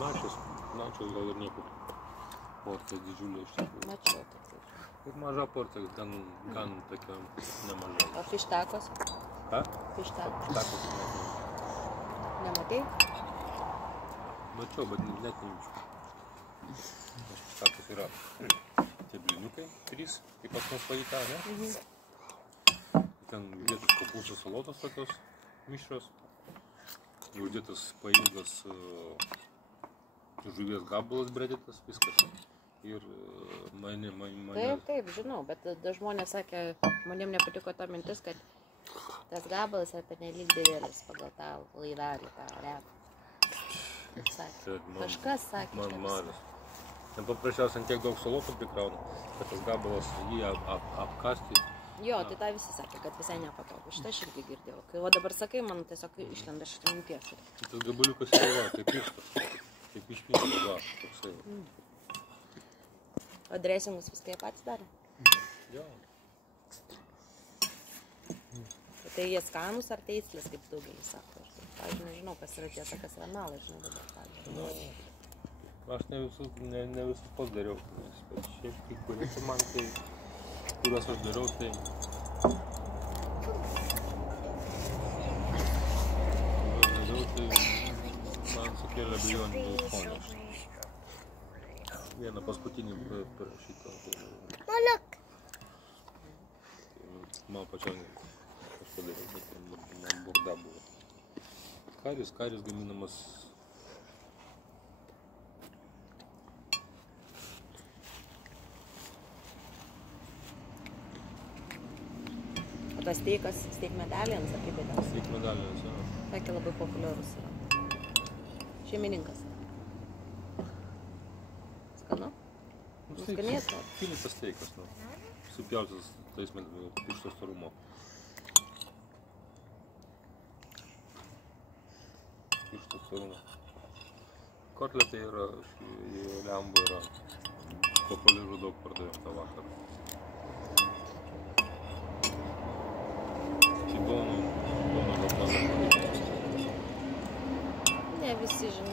Načos gal ir niekur. Porcija didžiulė iš tikrųjų. Mačiau tikrai. Ir maža porcija, gan tokia nemaža. O fish tacos? Ką? Fish tacos. Tacos Nematei? Mačiau, bet net nejaučiu. Fish tacos yra tie bliniukai, 3, kaip pas mus pavyka, ne? Ten uždėtas kopūstų salotos tokios mišrios. Uždėtas pailgas žuvies gabalas brėdytas, viskas. Ir mane... Taip, žinau, bet žmonės sakė, žmonėm nepatiko ta mintis, kad tas gabalas yra pernelyg didelis pagal tą laivelį, tą repą. Kažkas sakė. Man mažas. Ten paprasčiausiai tiek daug salotų prikrauna, kad tas gabalas jį apkasti. Jo, tai tą visi sakė, kad visai nepatogu. Šitą aš irgi girdėjau. Kai o dabar sakai, man tiesiog išlenda šitą minties. Tas gabaliukas yra, kaip ištas. Kaip išpintas, va, toksai. O dresingus viską jie patys darė? Jo. Tai jie skanus ar teislis, kaip daugelis sako? Pavyzdžiui, nežinau, kas yra tiesa, kas yra melas, žinau dabar. Aš ne visus pats dariau, bet šiaip kai kurie man tai, kuriuos aš dariau, tai man sukėlė abejonių dėl skonio. Vieną paskutinį parašytą. Man pačiam kažką dariau, bet man burda buvo. Karis gaminamas. O tas steikas, steik medalėms, ar kaip įdėtas? Steik medalėms, jo. Sakė, labai populiarus yra. Šeimininkas. Skanu? Nuskanėtų? Filitas steikas, nu. Supjautas tais piršto storumo. Piršto storumo. Kotletai yra, lembo yra. Populiarų daug pardavėm tą vakarą. Dono gal pardavėm. Ne visi žino.